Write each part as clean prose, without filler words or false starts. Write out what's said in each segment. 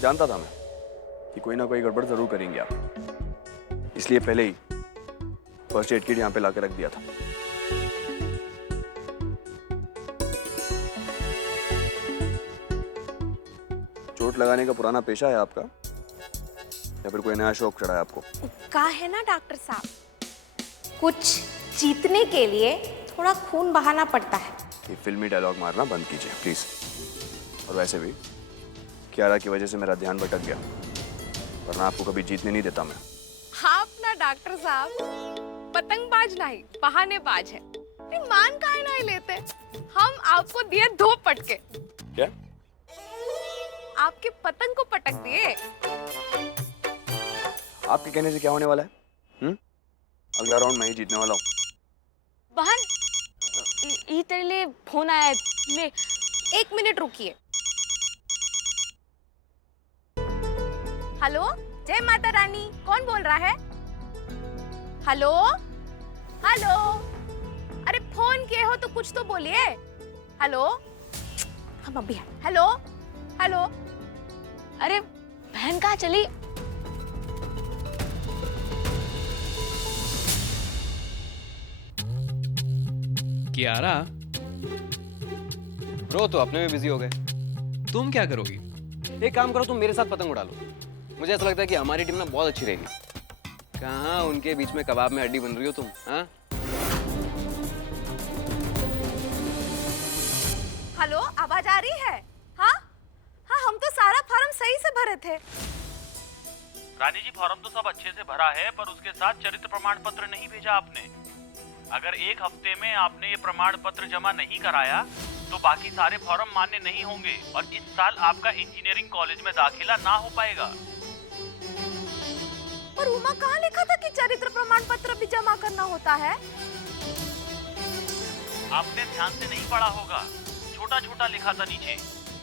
जानता था मैं कि कोई ना कोई गड़बड़ जरूर करेंगे आप, इसलिए पहले ही फर्स्ट एड किट यहाँ पे लाकर रख दिया था। चोट लगाने का पुराना पेशा है आपका या फिर कोई नया शौक चढ़ा है आपको? का है ना डॉक्टर साहब, कुछ जीतने के लिए थोड़ा खून बहाना पड़ता है। ये फिल्मी डायलॉग मारना बंद कीजिए प्लीज। और वैसे भी कियारा की वजह से मेरा ध्यान भटक गया, वरना आपको कभी जीतने नहीं देता मैं। आप ना डॉक्टर साहब पतंगबाज नहीं बहानेबाज है। नहीं मान काहे नहीं लेते, हम आपको दिए 2 पटके। क्या? आपके पतंग को पटक दिए। आपके कहने से क्या होने वाला है? अगला राउंड मैं ही जीतने वाला हूँ। बहन ये तेरे लिए फोन आया है, ले 1 मिनट रुकिए। हेलो, जय माता रानी, कौन बोल रहा है? हेलो हेलो, अरे फोन किए हो तो कुछ तो बोलिए। हेलो, हम अभी हेलो हेलो, अरे बहन कहाँ चली? कियारा, ब्रो तो अपने में बिजी हो गए। तुम क्या करोगी? एक काम करो, तुम मेरे साथ पतंग उड़ा लो। मुझे ऐसा लगता है कि हमारी टीम ना बहुत अच्छी रहेगी। कहाँ उनके बीच में कबाब में हड्डी बन रही हो तुम? हाँ हेलो, आवाज आ रही है? हाँ हाँ, हम तो सारा फॉर्म सही से भरे थे। रानी जी, फॉर्म तो सब अच्छे से भरा है, पर उसके साथ चरित्र प्रमाण पत्र नहीं भेजा आपने। अगर 1 हफ्ते में आपने ये प्रमाण पत्र जमा नहीं कराया तो बाकी सारे फॉर्म मान्य नहीं होंगे और इस साल आपका इंजीनियरिंग कॉलेज में दाखिला ना हो पाएगा। पर उमा कहाँ लिखा था कि चरित्र प्रमाण पत्र भी जमा करना होता है? आपने ध्यान से नहीं पढ़ा होगा, छोटा छोटा लिखा था नीचे।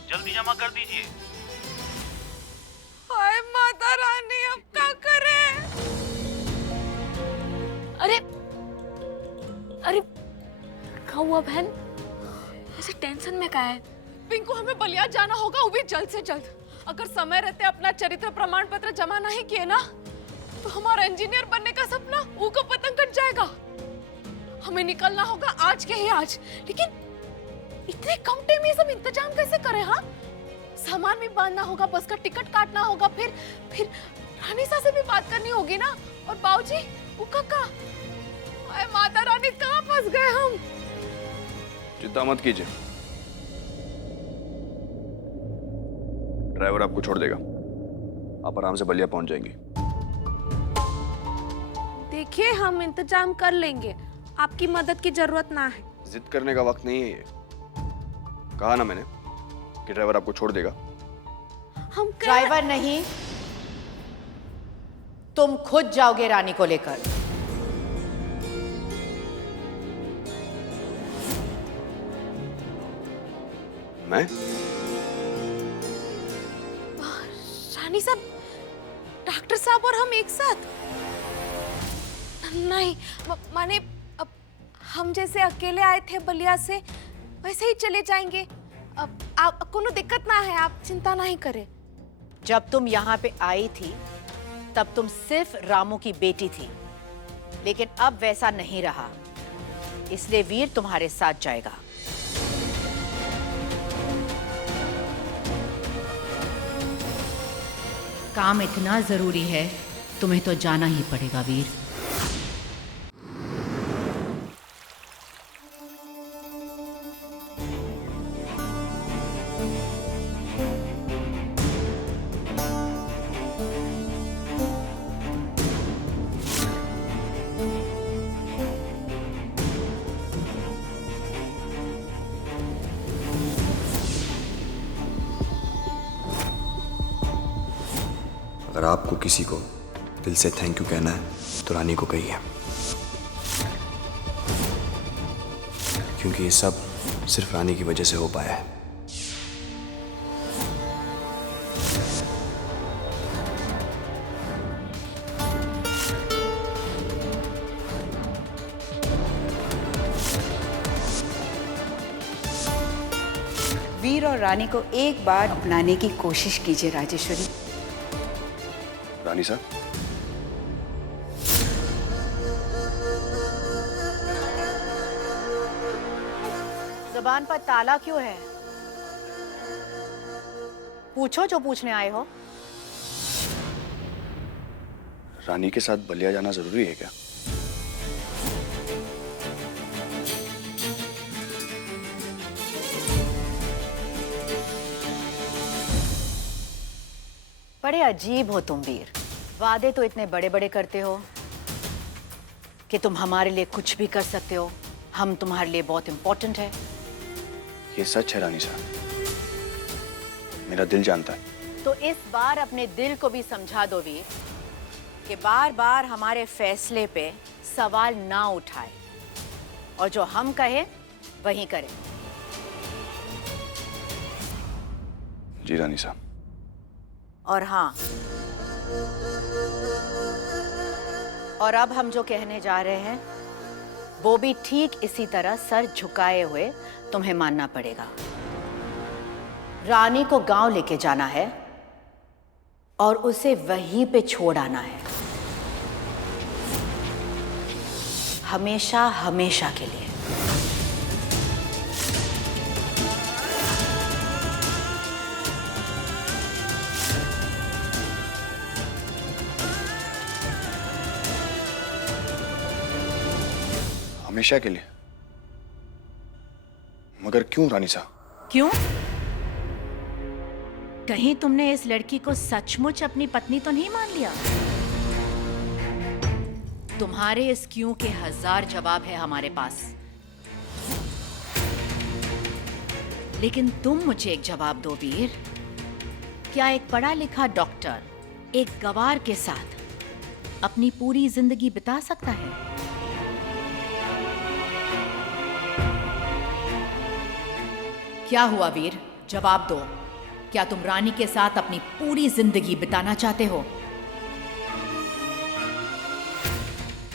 जल्दी जमा कर दीजिए। हाय माता रानी, अब क्या करें? अरे अरे क्या हुआ बहन, ऐसे टेंशन में क्या है? पिंकू, हमें बलिया जाना होगा, वो भी जल्द से जल्द। अगर समय रहते अपना चरित्र प्रमाण पत्र जमा नहीं किए ना तो हमारा इंजीनियर बनने का सपना ऊ को पतंग कट जाएगा। हमें निकलना होगा आज के ही आज, लेकिन इतने कम टाइम में सब इंतजाम कैसे करें? हाँ, सामान भी बांधना होगा, बस का टिकट काटना होगा, फिर रानी सा से भी बात करनी होगी ना, और बाबूजी वो काका। अरे माता रानी, कहाँ फंस गए हम? चिंता मत कीजिए, ड्राइवर आपको छोड़ देगा, आप आराम से बलिया पहुंच जाएंगी। देखिए, हम इंतजाम कर लेंगे, आपकी मदद की जरूरत ना है। जिद करने का वक्त नहीं है ये। कहा ना मैंने कि ड्राइवर आपको छोड़ देगा। हम ड्राइवर नहीं, तुम खुद जाओगे रानी को लेकर। मैं? रानी साहब, डॉक्टर साहब और हम एक साथ? नहीं, माने अब हम जैसे अकेले आए थे बलिया से वैसे ही चले जाएंगे। अब आप कोनो दिक्कत ना है, आप चिंता नहीं करें। जब तुम यहाँ पे आई थी तब तुम सिर्फ रामू की बेटी थी, लेकिन अब वैसा नहीं रहा, इसलिए वीर तुम्हारे साथ जाएगा। काम इतना जरूरी है, तुम्हें तो जाना ही पड़ेगा वीर। अगर आपको किसी को दिल से थैंक यू कहना है तो रानी को कहिए, क्योंकि ये सब सिर्फ रानी की वजह से हो पाया है। वीर और रानी को एक बार अपनाने की कोशिश कीजिए राजेश्वरी। रानी साहब, जुबान पर ताला क्यों है? पूछो जो पूछने आए हो। रानी के साथ बलिया जाना जरूरी है क्या? बड़े अजीब हो तुम वीर। वादे तो इतने बड़े बड़े करते हो कि तुम हमारे लिए कुछ भी कर सकते हो। हम तुम्हारे लिए बहुत इंपॉर्टेंट है। ये सच है रानी साहब, मेरा दिल जानता है। तो इस बार अपने दिल को भी समझा दो वीर कि बार बार हमारे फैसले पे सवाल ना उठाए और जो हम कहें वही करें। जी रानी साहब। और हाँ, और अब हम जो कहने जा रहे हैं वो भी ठीक इसी तरह सर झुकाए हुए तुम्हें मानना पड़ेगा। रानी को गांव लेके जाना है और उसे वहीं पे छोड़ आना है, हमेशा हमेशा के लिए। हमेशा के लिए? मगर क्यों रानी साहब? क्यों? कहीं तुमने इस लड़की को सचमुच अपनी पत्नी तो नहीं मान लिया? तुम्हारे इस क्यों के 1000 जवाब है हमारे पास, लेकिन तुम मुझे एक जवाब दो वीर। क्या एक पढ़ा लिखा डॉक्टर एक गवार के साथ अपनी पूरी जिंदगी बिता सकता है? क्या हुआ वीर, जवाब दो। क्या तुम रानी के साथ अपनी पूरी जिंदगी बिताना चाहते हो?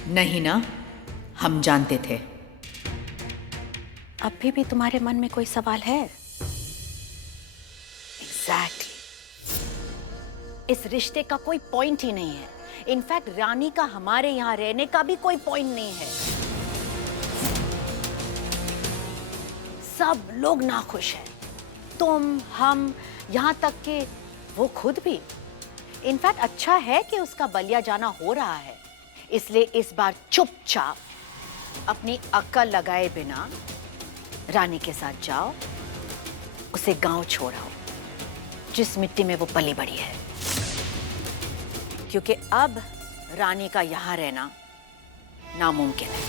नहीं ना, हम जानते थे। अभी भी तुम्हारे मन में कोई सवाल है? एग्जैक्टली। इस रिश्ते का कोई पॉइंट ही नहीं है। इनफैक्ट रानी का हमारे यहाँ रहने का भी कोई पॉइंट नहीं है। सब लोग नाखुश हैं, तुम, हम, यहाँ तक कि वो खुद भी। इनफैक्ट अच्छा है कि उसका बलिया जाना हो रहा है, इसलिए इस बार चुपचाप अपनी अक्ल लगाए बिना रानी के साथ जाओ, उसे गांव छोड़ाओ जिस मिट्टी में वो पली बड़ी है, क्योंकि अब रानी का यहाँ रहना नामुमकिन है।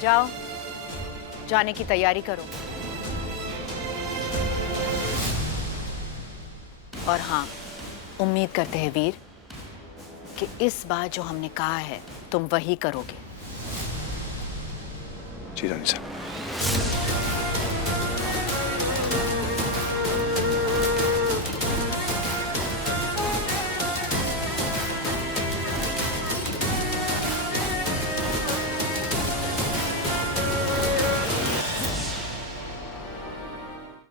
जाओ, जाने की तैयारी करो। और हाँ, उम्मीद करते हैं वीर कि इस बार जो हमने कहा है तुम वही करोगे। जी रानी साहब।